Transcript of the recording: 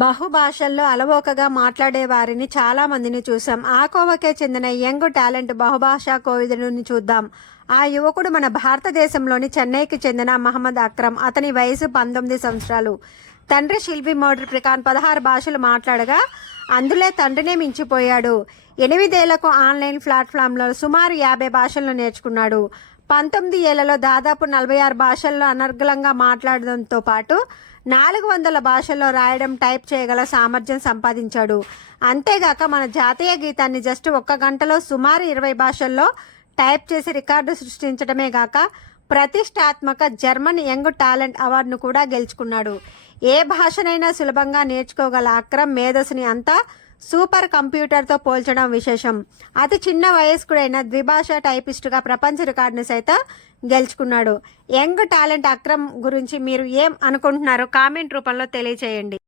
బహుభాషల్లో అలవోకగా మాట్లాడే వారిని చాలా మందిని చూసాం. ఆ కోవకే చెందిన యంగ్ టాలెంట్ బహుభాషా కోవిదుడిని చూద్దాం. ఆ యువకుడు మన భారతదేశంలోని చెన్నైకి చెందిన మహమ్మద్ అక్రమ్. అతని వయసు 19 సంవత్సరాలు. తండ్రి శిల్పి మోడర్ ప్రికాన్ 16 భాషలు మాట్లాడగా అందులో తండ్రినే మించిపోయాడు. 8 ఏళ్లకు ఆన్లైన్ ప్లాట్ఫామ్లో సుమారు 50 భాషలను నేర్చుకున్నాడు. 19 ఏళ్లలో దాదాపు 46 భాషల్లో అనర్గళంగా మాట్లాడడంతో పాటు 400 భాషల్లో రాయడం, టైప్ చేయగల సామర్థ్యం సంపాదించాడు. అంతేగాక మన జాతీయ గీతాన్ని జస్ట్ 1 గంటలో సుమారు 20 భాషల్లో టైప్ చేసి రికార్డు సృష్టించడమే గాక ప్రతిష్టాత్మక జర్మన్ యంగ్ టాలెంట్ అవార్డును కూడా గెలుచుకున్నాడు. ఏ భాషనైనా సులభంగా నేర్చుకోగల అక్రమ్ మేధస్సుని అంతా సూపర్ కంప్యూటర్తో పోల్చడం విశేషం. అతి చిన్న వయస్కుడైన ద్విభాషా టైపిస్టుగా ప్రపంచ రికార్డును సైతం గెలుచుకున్నాడు. యంగ్ టాలెంట్ అక్రమ్ గురించి మీరు ఏం అనుకుంటున్నారో కామెంట్ రూపంలో తెలియచేయండి.